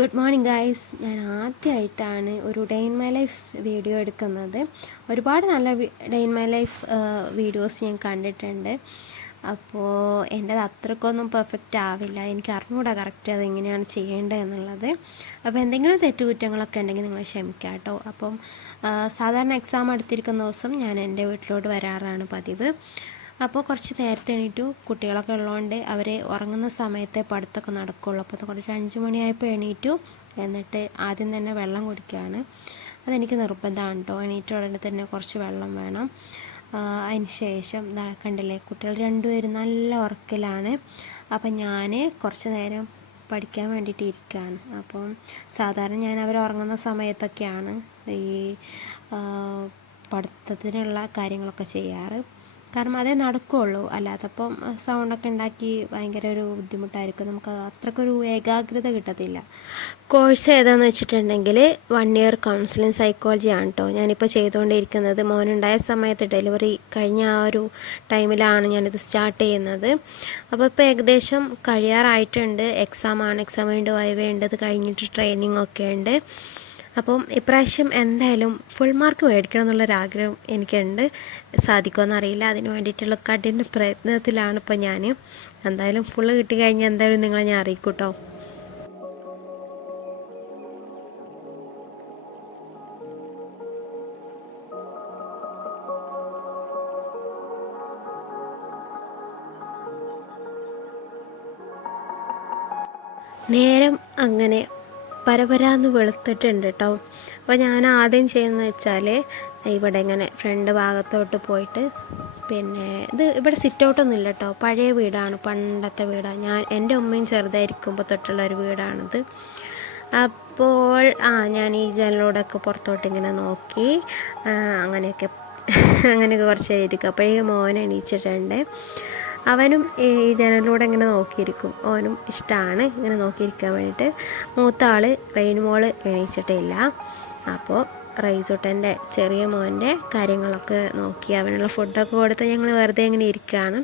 Good morning guys ഞാൻ ആദ്യമായിട്ടാണ് ഒരു day in my life video എടുക്കുന്നത്. ഒരുപാട് നല്ല day in my life videos ഞാൻ കണ്ടിട്ടുണ്ട്. അപ്പോൾ എന്റെത് അത്രക്കൊന്നും പെർഫെക്റ്റ് ആവില്ല. എനിക്ക് അറിഞ്ഞൂടാ കറക്റ്റ് അത് എങ്ങനെയാണ് ചെയ്യേണ്ടത് എന്നുള്ളത്. അപ്പോൾ എന്തെങ്കിലും തെറ്റുകുറ്റങ്ങളൊക്കെ ഉണ്ടെങ്കിൽ നിങ്ങൾ ക്ഷമിക്കാം കേട്ടോ. അപ്പം സാധാരണ എക്സാം അടുത്തിരിക്കുന്ന ദിവസം ഞാൻ എന്റെ വീട്ടിലോട്ട് വരാറാണ് പതിവ്. അപ്പോൾ കുറച്ച് നേരത്തെ എണീറ്റു. കുട്ടികളൊക്കെ ഉള്ളതുകൊണ്ട് അവർ ഉറങ്ങുന്ന സമയത്തെ പഠിത്തമൊക്കെ നടക്കുള്ളൂ. അപ്പോൾ കുറച്ച് അഞ്ച് മണിയായപ്പോൾ എണീറ്റു. എന്നിട്ട് ആദ്യം തന്നെ വെള്ളം കുടിക്കുകയാണ് അതെനിക്ക് നിർബന്ധമാണ് കേട്ടോ. എണീറ്റ ഉടനെ തന്നെ കുറച്ച് വെള്ളം വേണം. അതിന് ശേഷം കണ്ടില്ലേ കുട്ടികൾ രണ്ടുപേരും നല്ല ഉറക്കിലാണ് അപ്പം ഞാൻ കുറച്ച് നേരം പഠിക്കാൻ വേണ്ടിയിട്ട് ഇരിക്കുകയാണ് അപ്പം സാധാരണ ഞാൻ അവർ ഉറങ്ങുന്ന സമയത്തൊക്കെയാണ് ഈ പഠിത്തത്തിനുള്ള കാര്യങ്ങളൊക്കെ ചെയ്യാറ്. കാരണം അതേ നടക്കുകയുള്ളൂ അല്ലാത്തപ്പം സൗണ്ടൊക്കെ ഉണ്ടാക്കി ഭയങ്കര ഒരു ബുദ്ധിമുട്ടായിരിക്കും. നമുക്ക് അത്രക്കൊരു ഏകാഗ്രത കിട്ടത്തില്ല. കോഴ്സ് ഏതാണെന്ന് വെച്ചിട്ടുണ്ടെങ്കിൽ വൺ ഇയർ കൗൺസിലിംഗ് സൈക്കോളജി ആണ് കേട്ടോ ഞാനിപ്പോൾ ചെയ്തുകൊണ്ടിരിക്കുന്നത്. മോനുണ്ടായ സമയത്ത് ഡെലിവറി കഴിഞ്ഞ ആ ഒരു ടൈമിലാണ് ഞാനിത് സ്റ്റാർട്ട് ചെയ്യുന്നത്. അപ്പോൾ ഇപ്പോൾ ഏകദേശം കഴിയാറായിട്ടുണ്ട്. എക്സാമാണ് എക്സാം വേണ്ടി ഉണ്ട് ഇത് കഴിഞ്ഞിട്ട് ട്രെയിനിങ് ഒക്കെ ഉണ്ട്. അപ്പം ഇപ്രാവശ്യം എന്തായാലും ഫുൾ മാർക്ക് മേടിക്കണം എന്നുള്ളൊരാഗ്രഹം എനിക്കുണ്ട്. സാധിക്കുമെന്ന് അറിയില്ല. അതിന് വേണ്ടിയിട്ടുള്ള കഠിന പ്രയത്നത്തിലാണ് ഇപ്പോൾ ഞാൻ എന്തായാലും ഫുള്ള് കിട്ടി കഴിഞ്ഞാൽ എന്തായാലും നിങ്ങളെ ഞാൻ അറിയിക്കൂട്ടോ. നേരം അങ്ങനെ പരപരാന്ന് വെളുത്തിട്ടുണ്ട് കേട്ടോ അപ്പോൾ ഞാൻ ആദ്യം ചെയ്യുന്നത് വെച്ചാൽ ഇവിടെ ഇങ്ങനെ ഫ്രണ്ട് ഭാഗത്തോട്ട് പോയിട്ട് പിന്നെ ഇത് ഇവിടെ സിറ്റ് ഔട്ടൊന്നും ഇല്ല കേട്ടോ പഴയ വീടാണ് പണ്ടത്തെ വീടാണ് ഞാൻ എന്റെ ഉമ്മയും ചെറുതായിരിക്കുമ്പോൾ തൊട്ടുള്ള ഒരു വീടാണിത്. അപ്പോൾ ആ ഞാൻ ഈ ജനലോടൊക്കെ പുറത്തോട്ട് ഇങ്ങനെ നോക്കി അങ്ങനെയൊക്കെ അങ്ങനെയൊക്കെ കുറച്ച് ഇരിക്കും. അപ്പോഴേ മോൻ എണീച്ചിട്ടുണ്ട്. അവനും ഈ ജനലിലൂടെ ഇങ്ങനെ നോക്കിയിരിക്കും. അവനും ഇഷ്ടമാണ് ഇങ്ങനെ നോക്കിയിരിക്കാൻ വേണ്ടിയിട്ട്. മൂത്ത ആൾ റെയിൻ മോൾ എണീച്ചിട്ടില്ല. അപ്പോൾ റൈസുട്ടന്റെ ചെറിയ മോന്റെ കാര്യങ്ങളൊക്കെ നോക്കി അവനുള്ള ഫുഡൊക്കെ കൊടുത്ത് ഞങ്ങൾ വെറുതെ ഇങ്ങനെ ഇരിക്കുകയാണ്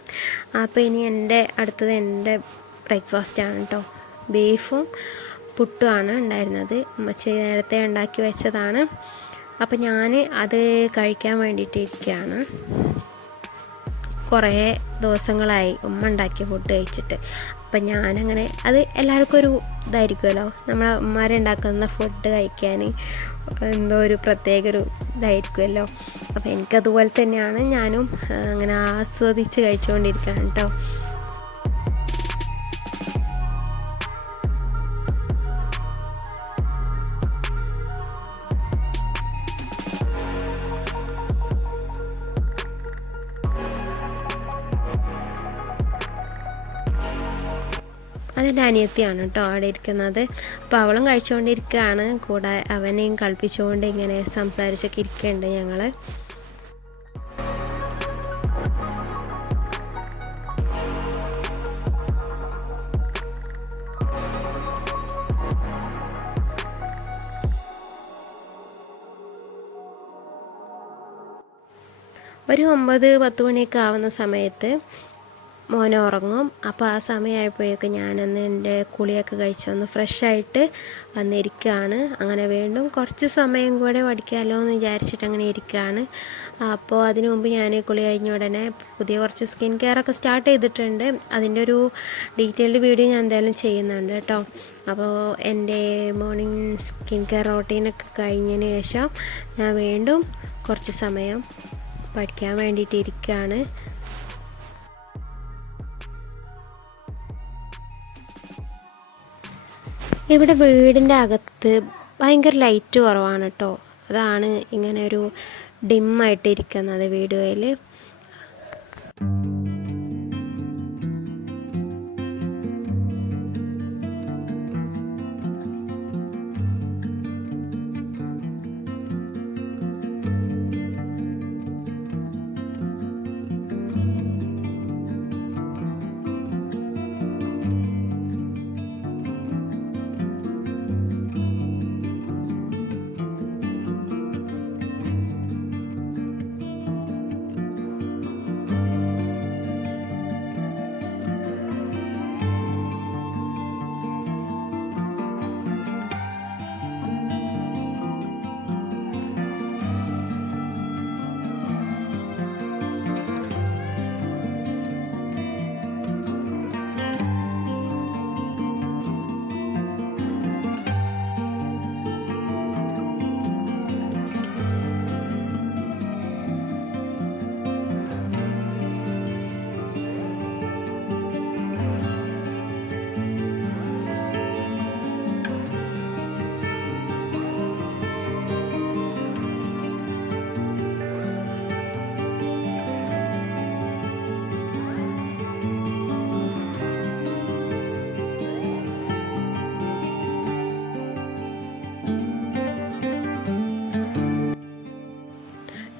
അപ്പോൾ ഇനി എന്റെ അടുത്തത് എന്റെ ബ്രേക്ക്ഫാസ്റ്റാണ് കേട്ടോ ബീഫും പുട്ടുമാണ് ഉണ്ടായിരുന്നത്. ഉമ്മച്ചി നേരത്തെ ഉണ്ടാക്കി വെച്ചതാണ്. അപ്പോൾ ഞാൻ അത് കഴിക്കാൻ വേണ്ടിയിട്ട് ഇരിക്കുകയാണ് കുറേ ദിവസങ്ങളായി ഉമ്മ ഉണ്ടാക്കിയ ഫുഡ് കഴിച്ചിട്ട്. അപ്പം ഞാനങ്ങനെ അത് എല്ലാവർക്കും ഒരു ഇതായിരിക്കുമല്ലോ. നമ്മളെ ഉമ്മമാരുണ്ടാക്കുന്ന ഫുഡ് കഴിക്കാൻ എന്തോ ഒരു പ്രത്യേക ഒരു ഇതായിരിക്കുമല്ലോ. അപ്പോൾ എനിക്കതുപോലെ തന്നെയാണ് ഞാനും അങ്ങനെ ആസ്വദിച്ച് കഴിച്ചുകൊണ്ടിരിക്കുകയാണ് കേട്ടോ അതെന്റെ അനിയത്തിയാണ് കേട്ടോ അവിടെ ഇരിക്കുന്നത്. അപ്പോൾ അവളും കഴിച്ചുകൊണ്ടിരിക്കുകയാണ് കൂടെ അവനെയും കളിപ്പിച്ചുകൊണ്ട് ഇങ്ങനെ സംസാരിച്ചൊക്കെ ഇരിക്കുന്നുണ്ട് ഞങ്ങൾ ഒരു ഒമ്പത് പത്ത് മണിയൊക്കെ ആവുന്ന സമയത്ത് മോൻ ഉറങ്ങും. അപ്പോൾ ആ സമയമായപ്പോഴേക്കും ഞാനന്ന് എന്റെ കുളിയൊക്കെ കഴിച്ചൊന്ന് ഫ്രഷായിട്ട് വന്നിരിക്കുകയാണ്. അങ്ങനെ വീണ്ടും കുറച്ച് സമയം കൂടെ പഠിക്കാമല്ലോ എന്ന് വിചാരിച്ചിട്ട് അങ്ങനെ ഇരിക്കുകയാണ്. അപ്പോൾ അതിനു മുമ്പ് ഞാൻ കുളി കഴിഞ്ഞ ഉടനെ പുതിയ കുറച്ച് സ്കിൻ കെയർ ഒക്കെ സ്റ്റാർട്ട് ചെയ്തിട്ടുണ്ട്. അതിന്റെ ഒരു ഡീറ്റെയിൽഡ് വീഡിയോ ഞാൻ എന്തായാലും ചെയ്യുന്നുണ്ട് കേട്ടോ. അപ്പോൾ എന്റെ മോർണിംഗ് സ്കിൻ കെയർ റൊട്ടീനൊക്കെ കഴിഞ്ഞതിന് ശേഷം ഞാൻ വീണ്ടും കുറച്ച് സമയം പഠിക്കാൻ വേണ്ടിയിട്ട് ഇരിക്കുകയാണ്. ഇവിടെ വീടിന്റെ അകത്ത് ഭയങ്കര ലൈറ്റ് കുറവാണ് കേട്ടോ അതാണ് ഇങ്ങനെ ഒരു ഡിമ്മായിട്ട് ഇരിക്കുന്നത് വീഡിയോയിൽ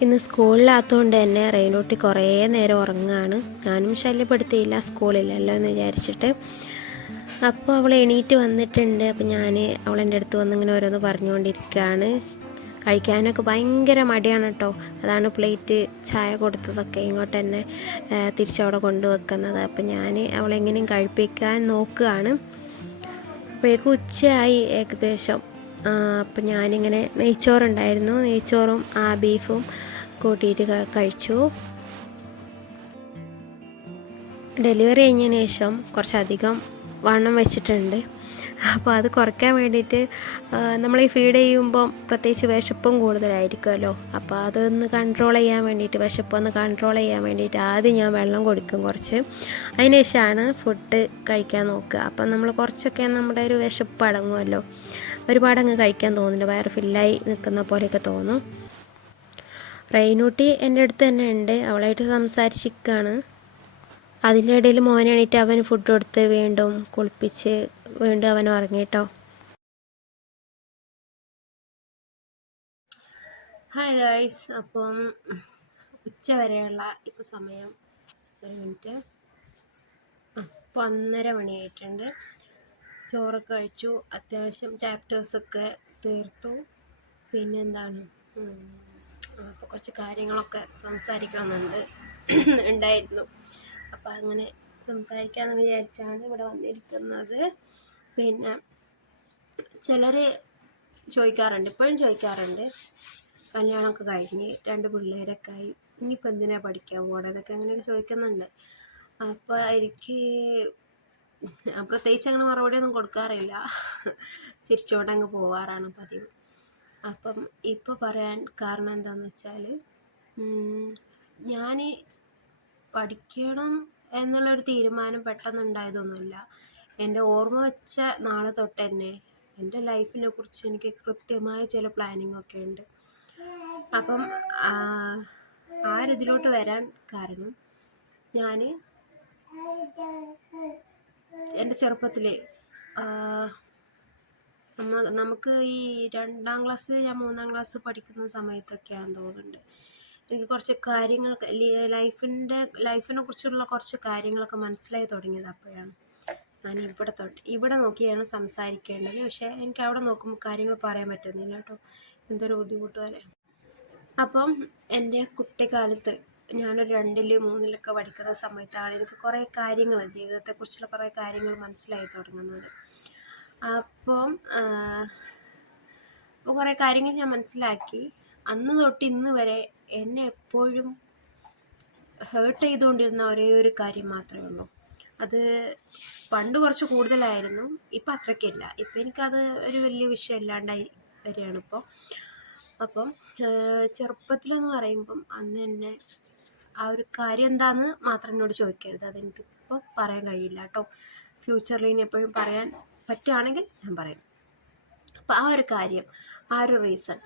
ഇന്ന് സ്കൂളിലാത്തതുകൊണ്ട് തന്നെ റെയിനൂട്ടി കുറേ നേരം ഉറങ്ങുകയാണ് ഞാനും ശല്യപ്പെടുത്തിയില്ല സ്കൂളിലല്ലോ എന്ന് വിചാരിച്ചിട്ട്. അപ്പോൾ അവൾ എണീറ്റ് വന്നിട്ടുണ്ട്. അപ്പോൾ ഞാൻ അവളെന്റെ അടുത്ത് വന്ന് ഇങ്ങനെ ഓരോന്ന് പറഞ്ഞുകൊണ്ടിരിക്കുകയാണ്. കഴിക്കാനൊക്കെ ഭയങ്കര മടിയാണ് കേട്ടോ. അതാണ് പ്ലേറ്റ് ചായ കൊടുത്തതൊക്കെ ഇങ്ങോട്ട് തന്നെ തിരിച്ചവിടെ കൊണ്ടുവെക്കുന്നത്. അപ്പം ഞാൻ അവളെങ്ങനെയും കഴിപ്പിക്കാൻ നോക്കുകയാണ്. അപ്പോഴേക്കും ഉച്ചയായി ഏകദേശം. അപ്പം ഞാനിങ്ങനെ നെയ്ച്ചോറുണ്ടായിരുന്നു. നെയ്ച്ചോറും ആ ബീഫും കൂട്ടിയിട്ട് കഴിച്ചു. ഡെലിവറി കഴിഞ്ഞതിന് ശേഷം കുറച്ചധികം വണ്ണം വെച്ചിട്ടുണ്ട്. അപ്പോൾ അത് കുറയ്ക്കാൻ വേണ്ടിയിട്ട് നമ്മൾ ഈ ഫീഡ് ചെയ്യുമ്പം പ്രത്യേകിച്ച് വിശപ്പും കൂടുതലായിരിക്കുമല്ലോ. അപ്പോൾ അതൊന്ന് കൺട്രോൾ ചെയ്യാൻ വേണ്ടിയിട്ട് വിശപ്പൊന്ന് കൺട്രോൾ ചെയ്യാൻ വേണ്ടിയിട്ട് ആദ്യം ഞാൻ വെള്ളം കൊടുക്കും കുറച്ച്. അതിനുശേഷമാണ് ഫുഡ് കഴിക്കാൻ നോക്കുക. അപ്പം നമ്മൾ കുറച്ചൊക്കെ നമ്മുടെ ഒരു വിശപ്പ് അടങ്ങുമല്ലോ. ഒരുപാട് അങ്ങ് കഴിക്കാൻ തോന്നില്ല വയറ് ഫില്ലായി നിൽക്കുന്ന പോലെയൊക്കെ തോന്നും. റെയിനൂട്ടി എന്റെ അടുത്ത് തന്നെ ഉണ്ട്. അവളായിട്ട് സംസാരിച്ചിരിക്കുകയാണ് അതിന്റെ ഇടയിൽ മോനെ എണീറ്റ് അവന് ഫുഡ് കൊടുത്ത് വീണ്ടും കുളിപ്പിച്ച് വീണ്ടും അവൻ ഉറങ്ങിട്ടോ. ഹായ് ഗായ്സ് അപ്പം ഉച്ച വരെയുള്ള ഇപ്പോൾ സമയം ഒരു മിനിറ്റ് ഇപ്പോൾ ഒന്നര മണിയായിട്ടുണ്ട്. ചോറൊക്കെ കഴിച്ചു. അത്യാവശ്യം ചാപ്റ്റേഴ്സൊക്കെ തീർത്തു. പിന്നെന്താണ്? അപ്പോൾ കുറച്ച് കാര്യങ്ങളൊക്കെ സംസാരിക്കണമെന്നുണ്ട്. ഉണ്ടായിരുന്നു. അപ്പോൾ അങ്ങനെ സംസാരിക്കാമെന്ന് വിചാരിച്ചാണ് ഇവിടെ വന്നിരിക്കുന്നത്. പിന്നെ ചിലർ ചോദിക്കാറുണ്ട് ഇപ്പോഴും ചോദിക്കാറുണ്ട്. കല്യാണമൊക്കെ കഴിഞ്ഞ് രണ്ട് പിള്ളേരൊക്കെ ആയി. ഇനിയിപ്പോൾ എന്തിനാണ് പഠിക്കാൻ പോകണതൊക്കെ അങ്ങനെയൊക്കെ ചോദിക്കുന്നുണ്ട്. അപ്പോൾ എനിക്ക് പ്രത്യേകിച്ച് അങ്ങനെ മറുപടി ഒന്നും കൊടുക്കാറില്ല. ചിരിച്ചുകൊണ്ട് അങ്ങ് പോവാറാണ് പതിവ്. അപ്പം ഇപ്പോൾ പറയാൻ കാരണം എന്താണെന്ന് വെച്ചാൽ ഞാൻ പഠിക്കണം എന്നുള്ളൊരു തീരുമാനം പെട്ടെന്നുണ്ടായതൊന്നുമില്ല. എന്റെ ഓർമ്മ വെച്ച നാളെ തൊട്ട് തന്നെ എന്റെ ലൈഫിനെ കുറിച്ച് എനിക്ക് കൃത്യമായ ചില പ്ലാനിങ് ഒക്കെ ഉണ്ട്. അപ്പം ആ ആ ഒരു ഇതിലോട്ട് വരാൻ കാരണം ഞാൻ എന്റെ ചെറുപ്പത്തിൽ നമുക്ക് ഈ രണ്ടാം ക്ലാസ് ഞാൻ മൂന്നാം ക്ലാസ് പഠിക്കുന്ന സമയത്തൊക്കെയാണെന്ന് തോന്നുന്നുണ്ട്. എനിക്ക് കുറച്ച് കാര്യങ്ങൾ ലൈഫിന്റെ ലൈഫിനെ കുറിച്ചുള്ള കുറച്ച് കാര്യങ്ങളൊക്കെ മനസ്സിലായി തുടങ്ങിയത് അപ്പോഴാണ്. ഞാൻ ഇവിടെ തൊട്ട് ഇവിടെ നോക്കിയാണ് സംസാരിക്കേണ്ടത്. പക്ഷേ എനിക്ക് അവിടെ നോക്കുമ്പോൾ കാര്യങ്ങൾ പറയാൻ പറ്റുന്നില്ല കേട്ടോ. എന്തൊരു ബുദ്ധിമുട്ട് വരെ അപ്പം എന്റെ കുട്ടിക്കാലത്ത് ഞാനൊരു രണ്ടിൽ മൂന്നിലൊക്കെ പഠിക്കുന്ന സമയത്താണ് എനിക്ക് കുറേ കാര്യങ്ങൾ ജീവിതത്തെക്കുറിച്ചുള്ള കുറേ കാര്യങ്ങൾ മനസ്സിലായി തുടങ്ങുന്നത്. അപ്പം അപ്പോൾ കുറേ കാര്യങ്ങൾ ഞാൻ മനസ്സിലാക്കി. അന്ന് തൊട്ട് ഇന്ന് വരെ എന്നെ എപ്പോഴും ഹേർട്ട് ചെയ്തുകൊണ്ടിരുന്ന ഒരേ ഒരു കാര്യം മാത്രമേ ഉള്ളൂ. അത് പണ്ട് കുറച്ച് കൂടുതലായിരുന്നു. ഇപ്പം അത്രയ്ക്കില്ല ഇപ്പം എനിക്കത് ഒരു വലിയ വിഷയം ഇല്ലാണ്ടായി വരികയാണ് ഇപ്പോൾ അപ്പം ചെറുപ്പത്തിലെന്ന് പറയുമ്പം അന്ന് എന്നെ ആ ഒരു കാര്യം എന്താണെന്ന് മാത്രം എന്നോട് ചോദിക്കരുത്. അതെനിക്കിപ്പോൾ പറയാൻ കഴിയില്ല കേട്ടോ. ഫ്യൂച്ചറിൽ ഇനി എപ്പോഴും പറയാൻ പറ്റുകയാണെങ്കിൽ ഞാൻ പറയും. അപ്പം ആ ഒരു കാര്യം ആ ഒരു റീസൺ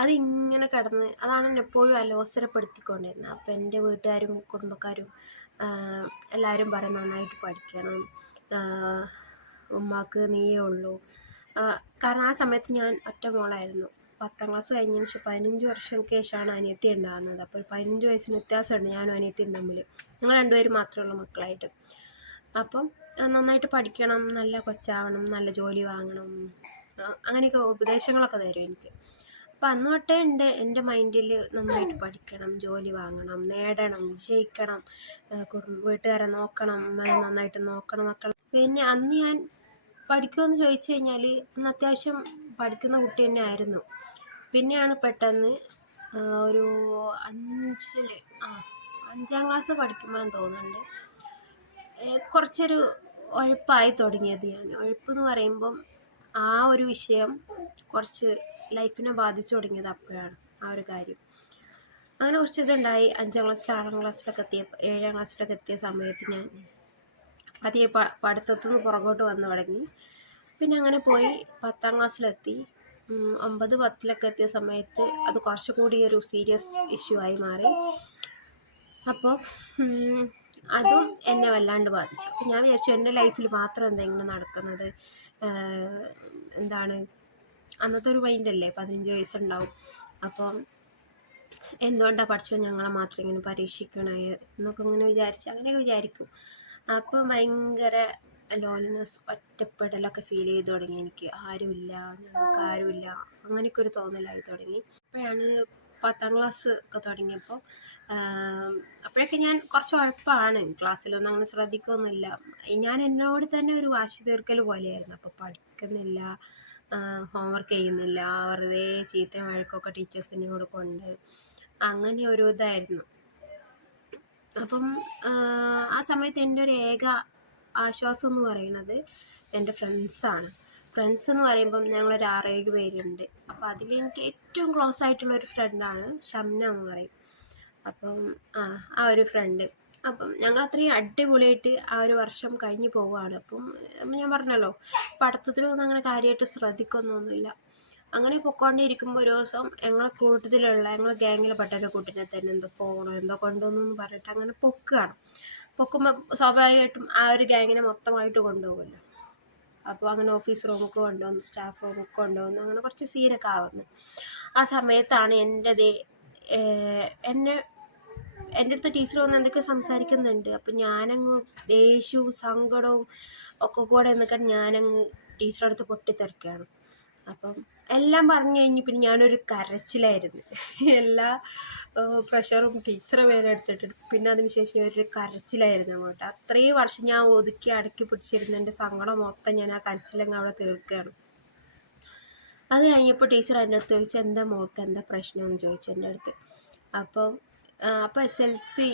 അതിങ്ങനെ കിടന്ന് അതാണ് എന്നെ എപ്പോഴും അലോസരപ്പെടുത്തിക്കൊണ്ടിരുന്നത്. അപ്പം എന്റെ വീട്ടുകാരും കുടുംബക്കാരും എല്ലാവരും പറയും നന്നായിട്ട് പഠിക്കണം. ഉമ്മാക്ക് നീയേ ഉള്ളൂ. കാരണം ആ സമയത്ത് ഞാൻ ഒറ്റ മോളായിരുന്നു. പത്താം ക്ലാസ് കഴിഞ്ഞതിന് ശേഷം പതിനഞ്ച് വർഷങ്ങൾക്ക് ശേഷമാണ് അനിയത്തി ഉണ്ടാകുന്നത്. അപ്പോൾ പതിനഞ്ച് വയസ്സിന് വ്യത്യാസമുണ്ട് ഞാനും അനിയത്തിയും തമ്മിൽ. ഞങ്ങൾ രണ്ടുപേരും മാത്രമുള്ള മക്കളായിട്ട്. അപ്പം നന്നായിട്ട് പഠിക്കണം നല്ല കൊച്ചാവണം നല്ല ജോലി വാങ്ങണം അങ്ങനെയൊക്കെ ഉപദേശങ്ങളൊക്കെ തരും എനിക്ക്. അപ്പം അന്ന് തൊട്ടേ ഉണ്ട് എന്റെ മൈൻഡിൽ നന്നായിട്ട് പഠിക്കണം ജോലി വാങ്ങണം നേടണം വിജയിക്കണം വീട്ടുകാരെ നോക്കണം നന്നായിട്ട് നോക്കണം മക്കൾ പിന്നെ അന്ന് ഞാൻ പഠിക്കുമെന്ന് ചോദിച്ചു കഴിഞ്ഞാൽ അന്ന് അത്യാവശ്യം പഠിക്കുന്ന കുട്ടി തന്നെ ആയിരുന്നു. പിന്നെയാണ് പെട്ടെന്ന് ഒരു അഞ്ചിൽ ആ അഞ്ചാം ക്ലാസ് പഠിക്കുമ്പോൾ തോന്നുന്നുണ്ട്. കുറച്ചൊരു ഉഴപ്പായി തുടങ്ങിയത് ഞാൻ. ഉഴപ്പ് എന്ന് പറയുമ്പം ആ ഒരു വിഷയം കുറച്ച് ലൈഫിനെ ബാധിച്ചു തുടങ്ങിയത് അപ്പോഴാണ് ആ ഒരു കാര്യം. അങ്ങനെ കുറച്ച് ഇതുണ്ടായി. അഞ്ചാം ക്ലാസ്സിൽ ആറാം ക്ലാസ്സിലൊക്കെ എത്തിയ ഏഴാം ക്ലാസ്സിലൊക്കെ എത്തിയ സമയത്ത് ഞാൻ പതിയെ പ നിന്ന് പുറകോട്ട് വന്നു തുടങ്ങി. പിന്നെ അങ്ങനെ പോയി പത്താം ക്ലാസ്സിലെത്തി. ഒമ്പത് പത്തിലൊക്കെ എത്തിയ സമയത്ത് അത് കുറച്ചുകൂടി ഒരു സീരിയസ് ഇഷ്യൂ ആയി മാറി. അപ്പോൾ അതും എന്നെ വല്ലാണ്ട് ബാധിച്ചു. അപ്പം ഞാൻ വിചാരിച്ചു എന്റെ ലൈഫിൽ മാത്രം എന്തെങ്കിലും നടക്കുന്നത്? എന്താണ്? അന്നത്തെ ഒരു മൈൻഡല്ലേ പതിനഞ്ച് വയസ്സുണ്ടാവും. അപ്പം എന്തുകൊണ്ടാണ് പഠിച്ചോ ഞങ്ങളെ മാത്രം ഇങ്ങനെ പരീക്ഷിക്കണേ എന്നൊക്കെ ഇങ്ങനെ വിചാരിച്ച് അങ്ങനെയൊക്കെ വിചാരിക്കും. അപ്പം ഭയങ്കര ലോൺലിനെസ് ഒറ്റപ്പെടലൊക്കെ ഫീൽ ചെയ്ത് തുടങ്ങി എനിക്ക്. ആരുമില്ല ഞങ്ങൾക്ക് ആരുമില്ല. അങ്ങനെയൊക്കെ ഒരു തോന്നലായി തുടങ്ങി. അപ്പോഴാണ് പത്താം ക്ലാസ് ഒക്കെ തുടങ്ങിയപ്പോൾ അപ്പോഴൊക്കെ ഞാൻ കുറച്ച് ഉഴപ്പാണ് ക്ലാസ്സിലൊന്നും അങ്ങനെ ശ്രദ്ധിക്കുകയൊന്നുമില്ല ഞാൻ എന്നോട് തന്നെ ഒരു വാശി തീർക്കൽ പോലെയായിരുന്നു. അപ്പോൾ പഠിക്കുന്നില്ല ഹോംവർക്ക് ചെയ്യുന്നില്ല വെറുതെ ചീത്ത വഴക്കൊക്കെ ടീച്ചേഴ്സിനോട് കൊണ്ട് അങ്ങനെ ഒരു ഇതായിരുന്നു. അപ്പം ആ സമയത്ത് എന്റെ ഒരു ഏക ആശ്വാസം എന്ന് പറയുന്നത് എന്റെ ഫ്രണ്ട്സാണ്. ഫ്രണ്ട്സ് എന്ന് പറയുമ്പം ഞങ്ങളൊരു ആറേഴ് പേരുണ്ട്. അപ്പോൾ അതിൽ എനിക്ക് ഏറ്റവും ക്ലോസ് ആയിട്ടുള്ള ഒരു ഫ്രണ്ടാണ് ഷംന എന്ന് പറയും. അപ്പം ആ ആ ഒരു ഫ്രണ്ട്. അപ്പം ഞങ്ങൾ അത്രയും അടിപൊളിയായിട്ട് ആ ഒരു വർഷം കഴിഞ്ഞ് പോവുകയാണ് അപ്പം ഞാൻ പറഞ്ഞല്ലോ പഠിത്തത്തിലൊന്നും അങ്ങനെ കാര്യമായിട്ട് ശ്രദ്ധിക്കൊന്നുമില്ല അങ്ങനെ പൊക്കോണ്ടിരിക്കുമ്പോൾ ഒരു ദിവസം ഞങ്ങളെ കൂട്ടത്തിലുള്ള ഞങ്ങളെ ഗ്യാങ്ങിലെ പെട്ടൊരു കൂട്ടിനെ തന്നെ എന്തോ പോകണോ എന്തോ കൊണ്ടുവന്നു പറഞ്ഞിട്ട് അങ്ങനെ പൊക്കുകയാണ് പൊക്കുമ്പോൾ സ്വാഭാവികമായിട്ടും ആ ഒരു ഗ്യാങ്ങിനെ മൊത്തമായിട്ട് കൊണ്ടുപോകുമല്ലോ. അപ്പോൾ അങ്ങനെ ഓഫീസ് റൂമൊക്കെ കൊണ്ടുവന്നു സ്റ്റാഫ് റൂമൊക്കെ കൊണ്ടുവന്നു അങ്ങനെ കുറച്ച് സീനൊക്കെ ആവുന്നു. ആ സമയത്താണ് എന്റെ എന്നെ എന്റെ അടുത്ത് ടീച്ചർ വന്ന് എന്തൊക്കെ സംസാരിക്കുന്നുണ്ട്. അപ്പം ഞാനങ്ങ് ദേഷ്യവും സങ്കടവും ഒക്കെ കൂടെ നിൽക്കാൻ ഞാനങ്ങ് ടീച്ചറുടെ അടുത്ത് പൊട്ടിത്തെറിക്കുകയാണ്. അപ്പം എല്ലാം പറഞ്ഞു കഴിഞ്ഞ് പിന്നെ ഞാനൊരു കരച്ചിലായിരുന്നു. എല്ലാ പ്രഷറും ടീച്ചറെ വേറെ എടുത്തിട്ട് പിന്നെ അതിനുശേഷം ഒരു കരച്ചിലായിരുന്നു അങ്ങോട്ട്. അത്രയും വർഷം ഞാൻ ഒതുക്കി അടക്കി പിടിച്ചിരുന്ന എന്റെ സങ്കടം മൊത്തം ഞാൻ ആ കരച്ചിലങ്ങ് അവിടെ തീർക്കുകയാണ്. അത് കഴിഞ്ഞപ്പോൾ ടീച്ചർ എന്റെ അടുത്ത് ചോദിച്ചു എന്താ മോൾക്ക് എന്താ പ്രശ്നമെന്ന് ചോദിച്ചു എന്റെ അടുത്ത്. അപ്പം അപ്പോൾ എസ് എൽ സി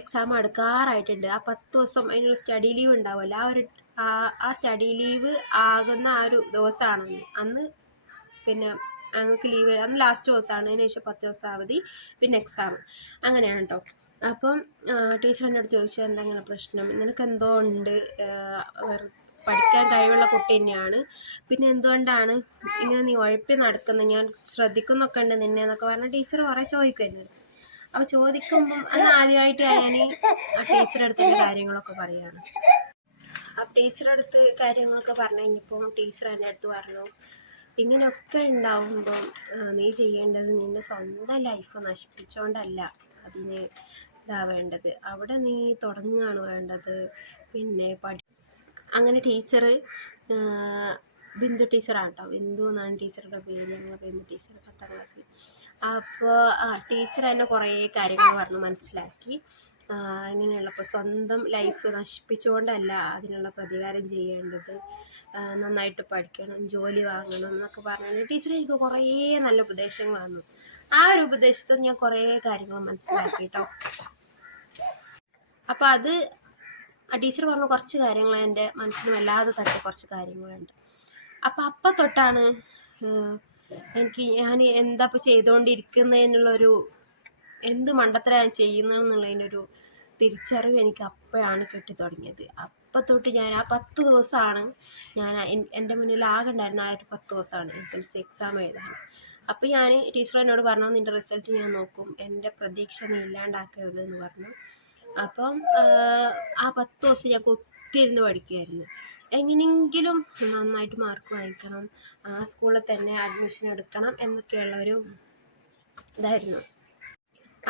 എക്സാം എടുക്കാറായിട്ടുണ്ട് ആ പത്ത് ദിവസം അതിനുള്ള സ്റ്റഡി ലീവ് ഉണ്ടാവുമല്ലോ. ആ ഒരു ആ സ്റ്റഡി ലീവ് ആകുന്ന ആ ഒരു ദിവസമാണ് അന്ന് പിന്നെ ഞങ്ങൾക്ക് ലീവ് അന്ന് ലാസ്റ്റ് ദിവസമാണ്. അതിന് ശേഷം പത്ത് ദിവസം അവധി പിന്നെ എക്സാം അങ്ങനെയാണ് കേട്ടോ അപ്പം ടീച്ചർ എന്റെ അടുത്ത് ചോദിച്ചു എന്താ അങ്ങനെ പ്രശ്നം? നിനക്ക് എന്തോ ഉണ്ട്? പഠിക്കാൻ കഴിവുള്ള കുട്ടി തന്നെയാണ്. പിന്നെ എന്തുകൊണ്ടാണ് ഇങ്ങനെ നീ ഉഴപ്പി നടക്കുന്നത് ഞാൻ ശ്രദ്ധിക്കുന്നൊക്കെ ഉണ്ട് നിന്നെ എന്നൊക്കെ പറഞ്ഞാൽ ടീച്ചർ കുറേ ചോദിക്കും എന്നെ അപ്പോൾ ചോദിക്കുമ്പം അത് ആദ്യമായിട്ട് ഞാൻ ആ ടീച്ചറെ അടുത്ത് കാര്യങ്ങളൊക്കെ പറയുകയാണ് ആ ടീച്ചറുടെ അടുത്ത് കാര്യങ്ങളൊക്കെ പറഞ്ഞു കഴിഞ്ഞപ്പോൾ ടീച്ചർ എന്റെ അടുത്ത് പറഞ്ഞു ഇങ്ങനെയൊക്കെ ഉണ്ടാവുമ്പം നീ ചെയ്യേണ്ടത് നിന്റെ സ്വന്തം ലൈഫ് നശിപ്പിച്ചുകൊണ്ടല്ല അതിന് ഇതാവേണ്ടത് അവിടെ നീ തുടങ്ങുകയാണ് വേണ്ടത്. പിന്നെ പഠി അങ്ങനെ ടീച്ചർ ബിന്ദു ടീച്ചറാണ് കേട്ടോ. ബിന്ദു എന്നാണ് ടീച്ചറുടെ പേര്. ഞങ്ങൾ ബിന്ദു ടീച്ചർ പത്താം ക്ലാസ്സിൽ അപ്പോൾ ആ ടീച്ചർ എന്നെ കുറേ കാര്യങ്ങൾ പറഞ്ഞ് മനസ്സിലാക്കി. ഇങ്ങനെയുള്ളപ്പോൾ സ്വന്തം ലൈഫ് നശിപ്പിച്ചുകൊണ്ടല്ല അതിനുള്ള പ്രതികാരം ചെയ്യേണ്ടത്. നന്നായിട്ട് പഠിക്കണം ജോലി വാങ്ങണം എന്നൊക്കെ പറഞ്ഞു ടീച്ചർ എനിക്ക് കുറേ നല്ല ഉപദേശങ്ങൾ തന്നു. ആ ഒരു ഉപദേശത്തിൽ ഞാൻ കുറേ കാര്യങ്ങൾ മനസ്സിലാക്കി കേട്ടോ അപ്പോൾ അത് ആ ടീച്ചർ പറഞ്ഞ കുറച്ച് കാര്യങ്ങൾ എന്റെ മനസ്സിന് വല്ലാതെ തട്ടിയ കുറച്ച് കാര്യങ്ങളുണ്ട്. അപ്പോൾ അപ്പം തൊട്ടാണ് എനിക്ക് ഞാൻ എന്താ ഇപ്പോൾ ചെയ്തുകൊണ്ടിരിക്കുന്നതിനുള്ളൊരു എന്ത് മണ്ടത്തരം ഞാൻ ചെയ്യുന്നതെന്നുള്ളതിന്റെ ഒരു തിരിച്ചറിവ് എനിക്ക് അപ്പോഴാണ് കിട്ടി തുടങ്ങിയത്. അപ്പം തൊട്ട് ഞാൻ ആ പത്ത് ദിവസമാണ് ഞാൻ എന്റെ മുന്നിൽ ആകെ ഉണ്ടായിരുന്ന ആ ഒരു പത്ത് ദിവസമാണ് എസ് എൽ സി എക്സാം എഴുതാൻ. അപ്പോൾ ഞാൻ ടീച്ചർ എന്നോട് പറഞ്ഞു നിന്റെ റിസൾട്ട് ഞാൻ നോക്കും. എന്റെ പ്രതീക്ഷ നീ ഇല്ലാണ്ടാക്കരുത് എന്ന് പറഞ്ഞു. അപ്പം ആ പത്ത് ദിവസം ഞാൻ കൊത്തിരുന്ന് പഠിക്കുമായിരുന്നു എങ്ങനെയെങ്കിലും നന്നായിട്ട് മാർക്ക് വാങ്ങിക്കണം ആ സ്കൂളിൽ തന്നെ അഡ്മിഷൻ എടുക്കണം എന്നൊക്കെയുള്ള ഒരു ഇതായിരുന്നു.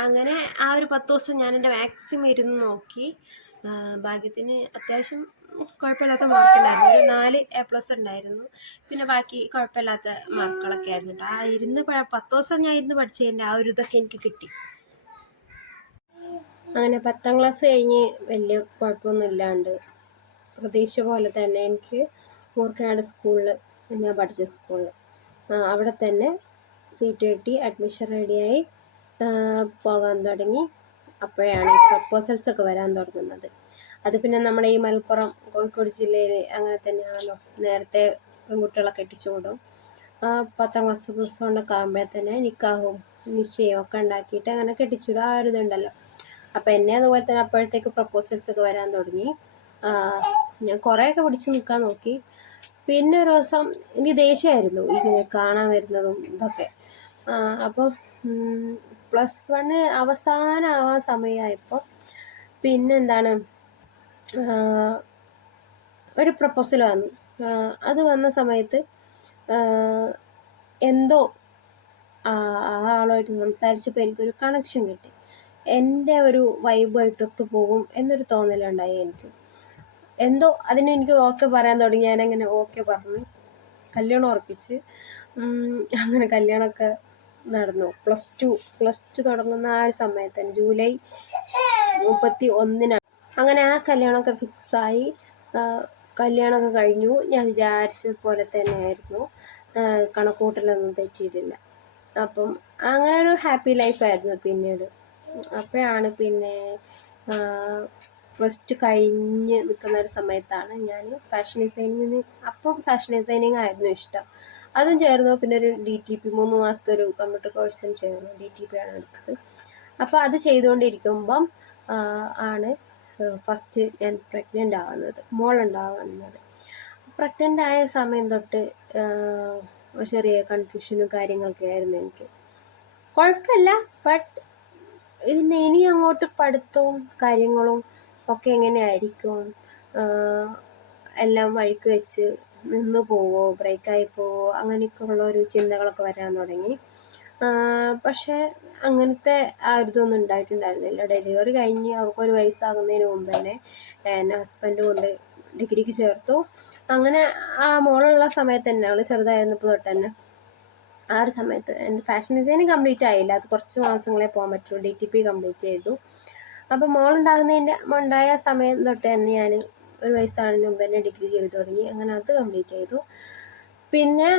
അങ്ങനെ ആ ഒരു പത്ത് ദിവസം ഞാൻ എന്റെ മാക്സിമം ഇരുന്ന് നോക്കി ഭാഗ്യത്തിന് അത്യാവശ്യം കുഴപ്പമില്ലാത്ത മാർക്കുണ്ടായിരുന്നു. ഒരു നാല് എ പ്ലസ് ഉണ്ടായിരുന്നു. പിന്നെ ബാക്കി കുഴപ്പമില്ലാത്ത മാർക്കുകളൊക്കെ ആയിരുന്നു. ആ ഇരുന്ന് പത്ത് ദിവസം ഞാൻ ഇരുന്ന് പഠിച്ചതിന്റെ ആ ഒരു ഇതൊക്കെ എനിക്ക് കിട്ടി. അങ്ങനെ പത്താം ക്ലാസ് കഴിഞ്ഞ് വലിയ കുഴപ്പമൊന്നും ഇല്ലാണ്ട് പ്രതീക്ഷ പോലെ തന്നെ എനിക്ക് മൂർക്കനാട് സ്കൂളിൽ ഞാൻ പഠിച്ച സ്കൂളിൽ. അവിടെ തന്നെ സീറ്റ് കിട്ടി. അഡ്മിഷൻ റെഡിയായി. പോകാൻ തുടങ്ങി. അപ്പോഴാണ് പ്രപ്പോസൽസ് ഒക്കെ വരാൻ തുടങ്ങുന്നത്. അത് പിന്നെ നമ്മുടെ ഈ മലപ്പുറം കോഴിക്കോട് ജില്ലയിൽ അങ്ങനെ തന്നെയാണല്ലോ. നേരത്തെ പെൺകുട്ടികളെ കെട്ടിച്ചു വിടും. പത്താം ക്ലാസ് പ്ലസ് വണ്ണൊക്കെ ആകുമ്പോഴേ തന്നെ നിക്കാഹും നിശ്ചയവും ഒക്കെ ഉണ്ടാക്കിയിട്ട് അങ്ങനെ കെട്ടിച്ചുവിടും ആ ഒരു ഇതുണ്ടല്ലോ. അപ്പം എന്നെ അതുപോലെ തന്നെ അപ്പോഴത്തേക്ക് പ്രപ്പോസൽസ് ഒക്കെ വരാൻ തുടങ്ങി. ഞാൻ കുറേയൊക്കെ പിടിച്ച് നിൽക്കാൻ നോക്കി. പിന്നെ ഒരു ദിവസം എനിക്ക് ദേഷ്യമായിരുന്നു ഇങ്ങനെ കാണാൻ വരുന്നതും ഇതൊക്കെ. അപ്പോൾ പ്ലസ് വണ്ണ് അവസാനമാവാൻ സമയമായപ്പോൾ പിന്നെന്താണ് ഒരു പ്രപ്പോസൽ വന്നു. അത് വന്ന സമയത്ത് എന്തോ ആ ആളുമായിട്ട് സംസാരിച്ചപ്പോൾ എനിക്കൊരു കണക്ഷൻ കിട്ടി. എന്റെ ഒരു വൈബായിട്ട് പോകും എന്നൊരു തോന്നലുണ്ടായി എനിക്ക്. എന്തോ അതിന് എനിക്ക് ഓക്കെ പറയാൻ തുടങ്ങി. ഞാനങ്ങനെ ഓക്കെ പറഞ്ഞു. കല്യാണം ഉറപ്പിച്ച്. അങ്ങനെ കല്യാണമൊക്കെ നടന്നു. പ്ലസ് ടു പ്ലസ് ടു തുടങ്ങുന്ന ആ ഒരു സമയത്ത് തന്നെ ജൂലൈ മുപ്പത്തി ഒന്നിനാണ് അങ്ങനെ ആ കല്യാണമൊക്കെ ഫിക്സായി കല്യാണമൊക്കെ കഴിഞ്ഞു. ഞാൻ വിചാരിച്ചത് പോലെ തന്നെയായിരുന്നു. കണക്കൂട്ടലൊന്നും തെറ്റിയിട്ടില്ല. അപ്പം അങ്ങനെ ഒരു ഹാപ്പി ലൈഫായിരുന്നു പിന്നീട്. അപ്പോഴാണ് പിന്നെ പ്ലസ് ടു കഴിഞ്ഞ് നിൽക്കുന്ന ഒരു സമയത്താണ് ഞാൻ ഫാഷൻ ഡിസൈനിങ്ങിന് അപ്പം ഫാഷൻ ഡിസൈനിങ് ആയിരുന്നു ഇഷ്ടം. അതും ചേർന്നു. പിന്നെ ഒരു ഡി ടി പി മൂന്ന് മാസത്തെ ഒരു കമ്പ്യൂട്ടർ കോഴ്സും ചേർന്നു. ഡി ടി പി ആണ് എടുത്തത്. അപ്പോൾ അത് ചെയ്തുകൊണ്ടിരിക്കുമ്പം ആണ് ഫസ്റ്റ് ഞാൻ പ്രഗ്നന്റ് ആവുന്നത്. മോളുണ്ടാവുന്നത്. പ്രഗ്നന്റ് ആയ സമയം തൊട്ട് ചെറിയ കൺഫ്യൂഷനും കാര്യങ്ങളൊക്കെ ആയിരുന്നു എനിക്ക്. കുഴപ്പമില്ല ബട്ട് ഇതിന് ഇനി അങ്ങോട്ട് പഠിത്തവും കാര്യങ്ങളും ഒക്കെ എങ്ങനെയായിരിക്കും? എല്ലാം വഴിക്ക് വെച്ച് നിന്ന് പോവോ ബ്രേക്കായി പോവോ അങ്ങനെയൊക്കെ ഉള്ള ഒരു ചിന്തകളൊക്കെ വരാൻ തുടങ്ങി. പക്ഷേ അങ്ങനത്തെ ആ ഒരു ഇതൊന്നും ഉണ്ടായിട്ടുണ്ടായിരുന്നില്ല. ഡെലിവറി കഴിഞ്ഞ് അവർക്ക് അവൾക്കൊരു വയസ്സാകുന്നതിന് മുമ്പ് തന്നെ എന്നെ ഹസ്ബൻഡ് കൊണ്ട് ഡിഗ്രിക്ക് ചേർത്തു. അങ്ങനെ ആ മോളുള്ള സമയത്ത് തന്നെ അവൾ ചെറുതായിരുന്നപ്പോൾ തൊട്ട് തന്നെ. ആ ഒരു സമയത്ത് എന്റെ ഫാഷൻ ഡിസൈനിങ് കംപ്ലീറ്റ് ആയില്ല. അത് കുറച്ച് മാസങ്ങളെ പോകാൻ പറ്റുള്ളൂ. ഡി ടി പി കംപ്ലീറ്റ് ചെയ്തു. അപ്പോൾ മോളുണ്ടാകുന്നതിന്റെ ഉണ്ടായ സമയം തൊട്ട് തന്നെ ഞാൻ ഒരു വയസ്സാകുന്നതിന് മുമ്പ് തന്നെ ഡിഗ്രി ചെയ്തു തുടങ്ങി. അങ്ങനെ അത് കംപ്ലീറ്റ് ചെയ്തു. പിന്നെ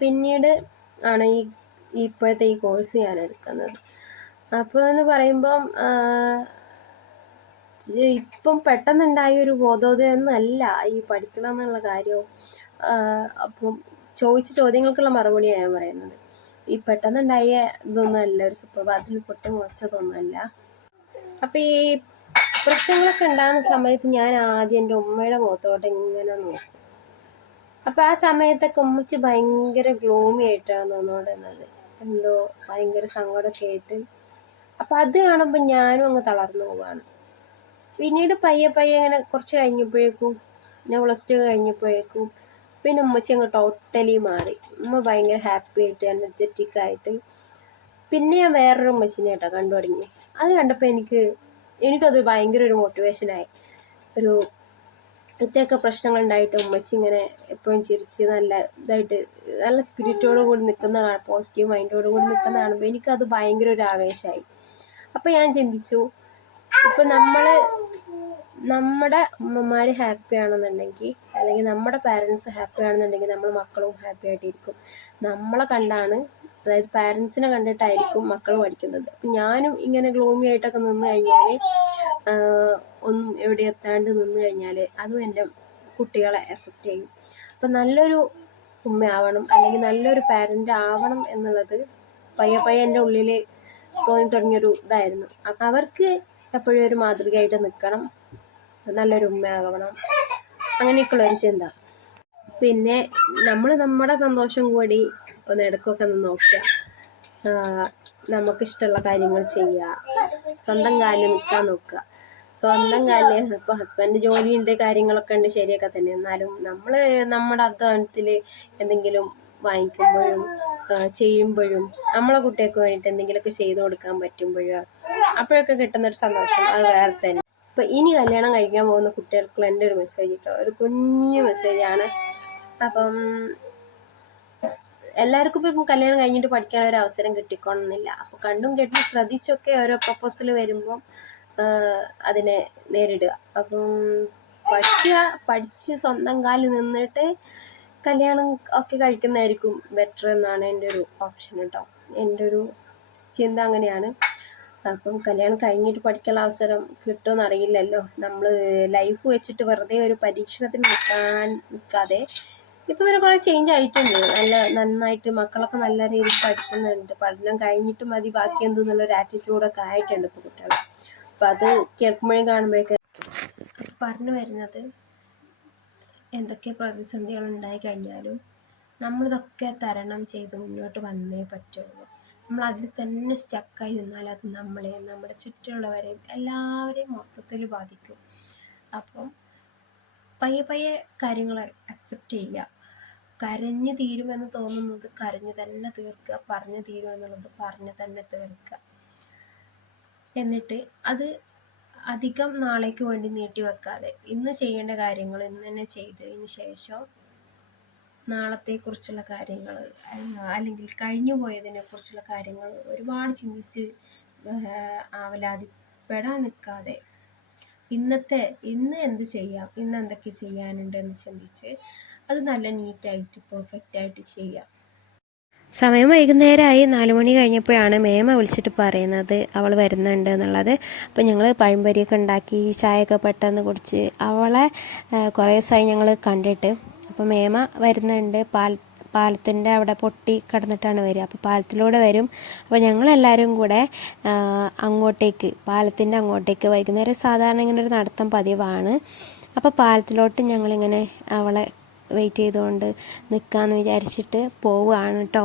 പിന്നീട് ആണ് ഈ ഇപ്പോഴത്തെ ഈ കോഴ്സ് ഞാൻ എടുക്കുന്നത്. അപ്പോൾ എന്ന് പറയുമ്പം ഇപ്പം പെട്ടെന്നുണ്ടായ ഒരു ബോധോദയം അല്ല ഈ പഠിക്കണം എന്നുള്ള കാര്യവും അപ്പം ചോദിച്ച ചോദ്യങ്ങൾക്കുള്ള മറുപടിയാണ് ഞാൻ പറയുന്നത്. ഈ പെട്ടെന്നുണ്ടായ ഇതൊന്നും അല്ല ഒരു സുപ്രഭാതത്തിൽ പൊട്ടി മുളച്ചതൊന്നുമല്ല അപ്പം ഈ പ്രശ്നങ്ങളൊക്കെ ഉണ്ടാകുന്ന സമയത്ത് ഞാൻ ആദ്യം എന്റെ ഉമ്മയുടെ മുഖത്തോട്ട് ഇങ്ങനെ നോക്കും. അപ്പം ആ സമയത്തൊക്കെ ഉമ്മച്ച് ഭയങ്കര ഗ്ലോമി ആയിട്ടാണ് തോന്നുന്നത് എന്തോ ഭയങ്കര സങ്കടമൊക്കെ ആയിട്ട്. അപ്പം അത് കാണുമ്പോൾ ഞാനും അങ്ങ് തളർന്നു പോവാണ്. പിന്നീട് പയ്യെ പയ്യെ ഇങ്ങനെ കുറച്ച് കഴിഞ്ഞപ്പോഴേക്കും ഞാൻ പ്ലസ് ടു കഴിഞ്ഞപ്പോഴേക്കും പിന്നെ ഉമ്മച്ചി അങ്ങ് ടോട്ടലി മാറി. ഉമ്മ ഭയങ്കര ഹാപ്പി ആയിട്ട് എനർജറ്റിക് ആയിട്ട്. പിന്നെ ഞാൻ വേറൊരു ഉമ്മച്ചിനെ കേട്ടോ കണ്ടു തുടങ്ങി അത് കണ്ടപ്പോൾ എനിക്ക് എനിക്കത് ഭയങ്കര ഒരു മോട്ടിവേഷനായി ഒരു ഇത്രയൊക്കെ പ്രശ്നങ്ങൾ ഉണ്ടായിട്ട് ഉമ്മച്ചി ഇങ്ങനെ എപ്പോഴും ചിരിച്ച് നല്ല ഇതായിട്ട് നല്ല സ്പിരിറ്റോട് കൂടി നിൽക്കുന്ന പോസിറ്റീവ് മൈൻഡോട് കൂടി നിൽക്കുന്ന കാണുമ്പോൾ എനിക്കത് ഭയങ്കര ഒരു ആവേശമായി അപ്പം ഞാൻ ചിന്തിച്ചു ഇപ്പം നമ്മൾ നമ്മുടെ ഉമ്മമാർ ഹാപ്പി ആണെന്നുണ്ടെങ്കിൽ അല്ലെങ്കിൽ നമ്മുടെ പാരൻസ് ഹാപ്പി ആണെന്നുണ്ടെങ്കിൽ നമ്മൾ മക്കളും ഹാപ്പി ആയിട്ടിരിക്കും. നമ്മളെ കണ്ടാണ് അതായത് പാരൻസിനെ കണ്ടിട്ടായിരിക്കും മക്കൾ പഠിക്കുന്നത്. അപ്പം ഞാനും ഇങ്ങനെ ഗ്ലോമി ആയിട്ടൊക്കെ നിന്ന് കഴിഞ്ഞാൽ ഒന്നും എവിടെ എത്താണ്ട് നിന്ന് കഴിഞ്ഞാൽ അതും എന്റെ കുട്ടികളെ എഫക്റ്റ് ചെയ്യും. അപ്പം നല്ലൊരു ഉമ്മയാവണം അല്ലെങ്കിൽ നല്ലൊരു പാരന്റ് ആവണം എന്നുള്ളത് പയ്യെ പയ്യെ എന്റെ ഉള്ളിൽ തോന്നി തുടങ്ങിയൊരു ഇതായിരുന്നു. അവർക്ക് എപ്പോഴും ഒരു മാതൃകയായിട്ട് നിൽക്കണം നല്ലൊരു ഉമ്മയാകണം. അങ്ങനെയൊക്കെയുള്ള ഒരു ചിന്ത. പിന്നെ നമ്മൾ നമ്മുടെ സന്തോഷം കൂടി ഒന്ന് ഇടയ്ക്കൊക്കെ ഒന്ന് നോക്കുക നമുക്കിഷ്ടമുള്ള കാര്യങ്ങൾ ചെയ്യുക സ്വന്തം കാലിൽ നിൽക്കാൻ നോക്കുക സ്വന്തം കാലിൽ ഇപ്പൊ ഹസ്ബൻഡ് ജോലിയുണ്ട് കാര്യങ്ങളൊക്കെ ഉണ്ട് ശരിയൊക്കെ തന്നെ. എന്നാലും നമ്മൾ നമ്മുടെ അധ്വാനത്തിൽ എന്തെങ്കിലും വാങ്ങിക്കുമ്പോഴും ചെയ്യുമ്പോഴും നമ്മളെ കുട്ടികൾക്ക് വേണ്ടിയിട്ട് എന്തെങ്കിലുമൊക്കെ ചെയ്തു കൊടുക്കാൻ പറ്റുമ്പോഴും അപ്പോഴൊക്കെ കിട്ടുന്ന ഒരു സന്തോഷം. അത് വേറെ തന്നെ. ഇപ്പൊ ഇനി കല്യാണം കഴിക്കാൻ പോകുന്ന കുട്ടികൾക്കുള്ള എന്റെ ഒരു മെസ്സേജ് കേട്ടോ ഒരു കുഞ്ഞു മെസ്സേജാണ് അപ്പം എല്ലാവർക്കും ഇപ്പം കല്യാണം കഴിഞ്ഞിട്ട് പഠിക്കാൻ ഒരു അവസരം കിട്ടിക്കോണമെന്നില്ല അപ്പോൾ കണ്ടും കേട്ടും ശ്രദ്ധിച്ചൊക്കെ ഓരോ പ്രപ്പോസൽ വരുമ്പോൾ അതിനെ നേരിടുക. അപ്പം പഠിക്കുക പഠിച്ച് സ്വന്തം കാലിൽ നിന്നിട്ട് കല്യാണം ഒക്കെ കഴിക്കുന്നതായിരിക്കും ബെറ്റർ എന്നാണ് എന്റെ ഒരു ഓപ്ഷൻ കേട്ടോ എന്റെ ഒരു ചിന്ത അങ്ങനെയാണ്. അപ്പം കല്യാണം കഴിഞ്ഞിട്ട് പഠിക്കാനുള്ള അവസരം കിട്ടുമെന്ന് അറിയില്ലല്ലോ നമ്മൾ ലൈഫ് വെച്ചിട്ട് വെറുതെ ഒരു പരീക്ഷണത്തിന് നിൽക്കാൻ നിൽക്കാതെ ഇപ്പം ഇവരെ കുറേ ചേഞ്ച് ആയിട്ടുണ്ട്. നല്ല നന്നായിട്ട് മക്കളൊക്കെ നല്ല രീതിയിൽ പഠിക്കുന്നുണ്ട്. പഠനം കഴിഞ്ഞിട്ട് മതി ബാക്കി എന്തെന്നുള്ളൊരു ആറ്റിറ്റ്യൂഡൊക്കെ ആയിട്ടുണ്ട് ഇപ്പോൾ കുട്ടികൾ. അപ്പം അത് കേൾക്കുമ്പോഴും കാണുമ്പോഴൊക്കെ പറഞ്ഞു വരുന്നത് എന്തൊക്കെ പ്രതിസന്ധികൾ ഉണ്ടായി കഴിഞ്ഞാലും നമ്മളിതൊക്കെ തരണം ചെയ്ത് മുന്നോട്ട് വന്നേ പറ്റുള്ളൂ. നമ്മൾ അതിൽ തന്നെ സ്റ്റക്കായി നിന്നാൽ അത് നമ്മളെ നമ്മുടെ ചുറ്റുമുള്ളവരെയും എല്ലാവരെയും മൊത്തത്തിൽ ബാധിക്കും. അപ്പം പയ്യെ പയ്യെ കാര്യങ്ങൾ അക്സെപ്റ്റ് ചെയ്യുക. കരഞ്ഞു തീരുമെന്ന് തോന്നുന്നത് കരഞ്ഞു തന്നെ തീർക്കുക പറഞ്ഞു തീരുമെന്നുള്ളത് പറഞ്ഞു തന്നെ തീർക്കുക. എന്നിട്ട് അത് അധികം നാളേക്ക് വേണ്ടി നീട്ടി വെക്കാതെ ഇന്ന് ചെയ്യേണ്ട കാര്യങ്ങൾ ഇന്ന് തന്നെ ചെയ്തതിന് ശേഷം നാളത്തെക്കുറിച്ചുള്ള കാര്യങ്ങൾ അല്ലെങ്കിൽ കഴിഞ്ഞു പോയതിനെ കുറിച്ചുള്ള കാര്യങ്ങൾ ഒരുപാട് ചിന്തിച്ച് ആവലാതിപ്പെടാൻ നിൽക്കാതെ ഇന്നത്തെ ഇന്ന് എന്ത് ചെയ്യാം ഇന്ന് എന്തൊക്കെ ചെയ്യാനുണ്ട് എന്ന് ചിന്തിച്ച് അത് നല്ല നീറ്റായിട്ട് പെർഫെക്റ്റ് ആയിട്ട് ചെയ്യാം. സമയം വൈകുന്നേരമായി നാലു മണി കഴിഞ്ഞപ്പോഴാണ് മേമ വിളിച്ചിട്ട് പറയുന്നത് അവൾ വരുന്നുണ്ട് എന്നുള്ളത്. അപ്പോൾ ഞങ്ങൾ പഴംപൊരിയൊക്കെ ഉണ്ടാക്കി ചായയൊക്കെ പെട്ടെന്ന് കുടിച്ച് അവളെ കുറേ ദിവസമായി ഞങ്ങൾ കണ്ടിട്ട്. അപ്പോൾ മേമ വരുന്നുണ്ട് പാൽ പാലത്തിന്റെ അവിടെ പൊട്ടി കിടന്നിട്ടാണ് വരിക. അപ്പോൾ പാലത്തിലൂടെ വരും. അപ്പോൾ ഞങ്ങളെല്ലാവരും കൂടെ അങ്ങോട്ടേക്ക് പാലത്തിന്റെ അങ്ങോട്ടേക്ക് വൈകുന്നേരം സാധാരണ ഇങ്ങനെ ഒരു നടത്തം പതിവാണ്. അപ്പോൾ പാലത്തിലോട്ട് ഞങ്ങളിങ്ങനെ അവളെ വെയിറ്റ് ചെയ്തുകൊണ്ട് നിൽക്കാമെന്ന് വിചാരിച്ചിട്ട് പോവുകയാണ് കേട്ടോ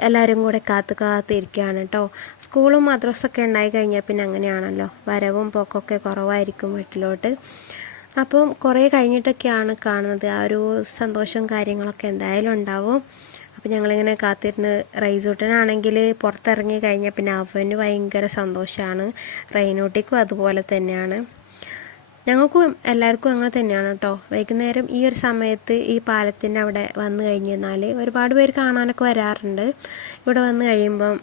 എല്ലാവരും കൂടെ കാത്തു കാത്തിരിക്കുകയാണ് കേട്ടോ സ്കൂളും മദ്രസൊക്കെ ഉണ്ടായി കഴിഞ്ഞാൽ പിന്നെ അങ്ങനെയാണല്ലോ. വരവും പോക്കൊക്കെ കുറവായിരിക്കും വീട്ടിലോട്ട്. അപ്പം കുറേ കഴിഞ്ഞിട്ടൊക്കെയാണ് കാണുന്നത്. ആ ഒരു സന്തോഷവും കാര്യങ്ങളൊക്കെ എന്തായാലും ഉണ്ടാവും. അപ്പം ഞങ്ങളിങ്ങനെ കാത്തിരുന്ന് റൈസൂട്ടനാണെങ്കിൽ പുറത്തിറങ്ങി കഴിഞ്ഞാൽ പിന്നെ അവന് ഭയങ്കര സന്തോഷമാണ് റൈനൂട്ടിക്കും അതുപോലെ തന്നെയാണ്. ഞങ്ങൾക്കും എല്ലാവർക്കും അങ്ങനെ തന്നെയാണ് കേട്ടോ. വൈകുന്നേരം ഈ ഒരു സമയത്ത് ഈ പാലത്തിന്റെ അവിടെ വന്നു കഴിഞ്ഞാൽ ഒരുപാട് പേര് കാണാനൊക്കെ വരാറുണ്ട്. ഇവിടെ വന്നു കഴിയുമ്പം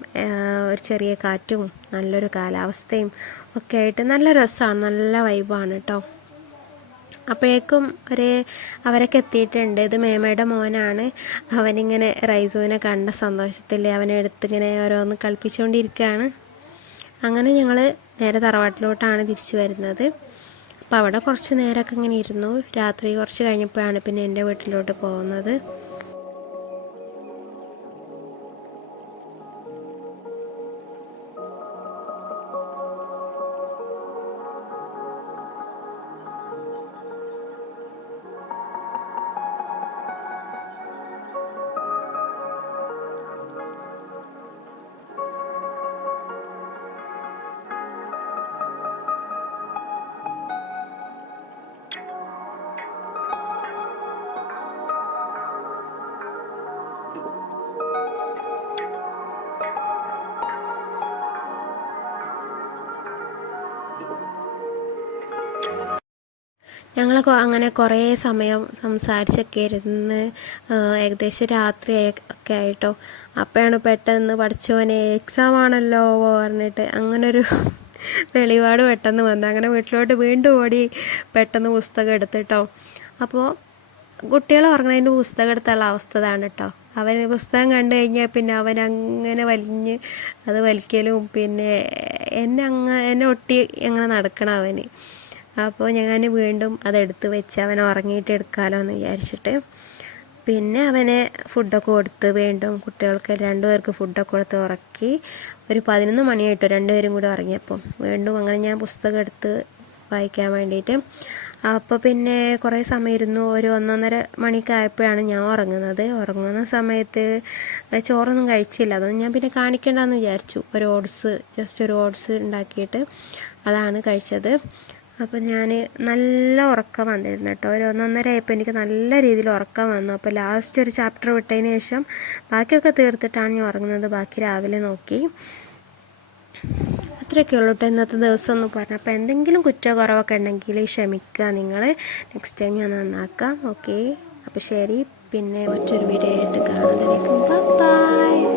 ഒരു ചെറിയ കാറ്റും നല്ലൊരു കാലാവസ്ഥയും ഒക്കെ ആയിട്ട് നല്ല രസമാണ് നല്ല വൈബാണ് കേട്ടോ. അപ്പോഴേക്കും ഒരു അവരൊക്കെ എത്തിയിട്ടുണ്ട്. ഇത് മേമയുടെ മോനാണ്. അവനിങ്ങനെ റൈസുവിനെ കണ്ട സന്തോഷത്തിൽ അവനെ എടുത്തിങ്ങനെ ഓരോന്ന് കളിപ്പിച്ചുകൊണ്ടിരിക്കുകയാണ് അങ്ങനെ ഞങ്ങൾ നേരെ തറവാട്ടിലോട്ടാണ് തിരിച്ചു വരുന്നത്. അപ്പോൾ അവിടെ കുറച്ച് നേരമൊക്കെ ഇങ്ങനെ ഇരുന്നു. രാത്രി കുറച്ച് കഴിഞ്ഞപ്പോഴാണ് പിന്നെ എന്റെ വീട്ടിലോട്ട് പോകുന്നത്. ഞങ്ങളൊക്കെ അങ്ങനെ കുറേ സമയം സംസാരിച്ചൊക്കെ ഇരുന്ന് ഏകദേശം രാത്രി ഒക്കെ ആയിട്ടോ. അപ്പോഴാണ് പെട്ടെന്ന് പഠിച്ചവനെ എക്സാം ആണല്ലോ പറഞ്ഞിട്ട് അങ്ങനൊരു വെളിപാട് പെട്ടെന്ന് വന്നു. അങ്ങനെ വീട്ടിലോട്ട് വീണ്ടും ഓടി പെട്ടെന്ന് പുസ്തകം എടുത്തിട്ടോ. അപ്പോൾ കുട്ടികൾ ഉറങ്ങുന്നതിന്റെ പുസ്തകം എടുത്തുള്ള അവസ്ഥ ഇതാണ് കേട്ടോ അവൻ പുസ്തകം കണ്ടു കഴിഞ്ഞാൽ പിന്നെ അവൻ അങ്ങനെ വലിഞ്ഞ് അത് വലിക്കലും പിന്നെ എന്നെ അങ്ങ് എന്നെ ഒട്ടി അങ്ങനെ നടക്കണം അവന്. അപ്പോൾ ഞാൻ വീണ്ടും അതെടുത്ത് വെച്ച് അവൻ ഉറങ്ങിയിട്ട് എടുക്കാമല്ലോ എന്ന് വിചാരിച്ചിട്ട്. പിന്നെ അവനെ ഫുഡൊക്കെ കൊടുത്ത് വീണ്ടും കുട്ടികൾക്ക് രണ്ടുപേർക്ക് ഫുഡൊക്കെ കൊടുത്ത് ഉറക്കി ഒരു പതിനൊന്ന് മണിയായിട്ടോ രണ്ടുപേരും കൂടി ഉറങ്ങിയപ്പം. വീണ്ടും അങ്ങനെ ഞാൻ പുസ്തകം എടുത്ത് വായിക്കാൻ വേണ്ടിയിട്ട്. അപ്പോൾ പിന്നെ കുറേ സമയം ഇരുന്നു ഒരു ഒന്നൊന്നര മണിക്ക് ആയപ്പോഴാണ് ഞാൻ ഉറങ്ങുന്നത്. ഉറങ്ങുന്ന സമയത്ത് ചോറൊന്നും കഴിച്ചില്ല. അതൊന്നും ഞാൻ പിന്നെ കാണിക്കേണ്ടെന്ന് വിചാരിച്ചു. ഒരു ഓട്സ് ജസ്റ്റ് ഒരു ഓട്സ് ഉണ്ടാക്കിയിട്ട് അതാണ് കഴിച്ചത്. അപ്പോൾ ഞാൻ നല്ല ഉറക്കം വന്നിരുന്നു കേട്ടോ. ഒരു ഒന്നൊന്നര എനിക്ക് നല്ല രീതിയിൽ ഉറക്കം വന്നു. അപ്പോൾ ലാസ്റ്റ് ഒരു ചാപ്റ്റർ വിട്ടതിന് ശേഷം ബാക്കിയൊക്കെ തീർത്തിട്ടാണ് ഞാൻ ഉറങ്ങുന്നത്. ബാക്കി രാവിലെ നോക്കി. അത്രയൊക്കെ ഉള്ളൂ കേട്ടോ ഇന്നത്തെ ദിവസം എന്ന് പറഞ്ഞു. അപ്പോൾ എന്തെങ്കിലും കുറ്റക്കുറവൊക്കെ ഉണ്ടെങ്കിൽ ക്ഷമിക്കുക നിങ്ങൾ നെക്സ്റ്റ് ടൈം ഞാൻ നന്നാക്കാം. ഓക്കെ അപ്പോൾ ശരി. പിന്നെ മറ്റൊരു വീഡിയോ ആയിട്ട് കാണുന്നതിലേക്കും ബൈ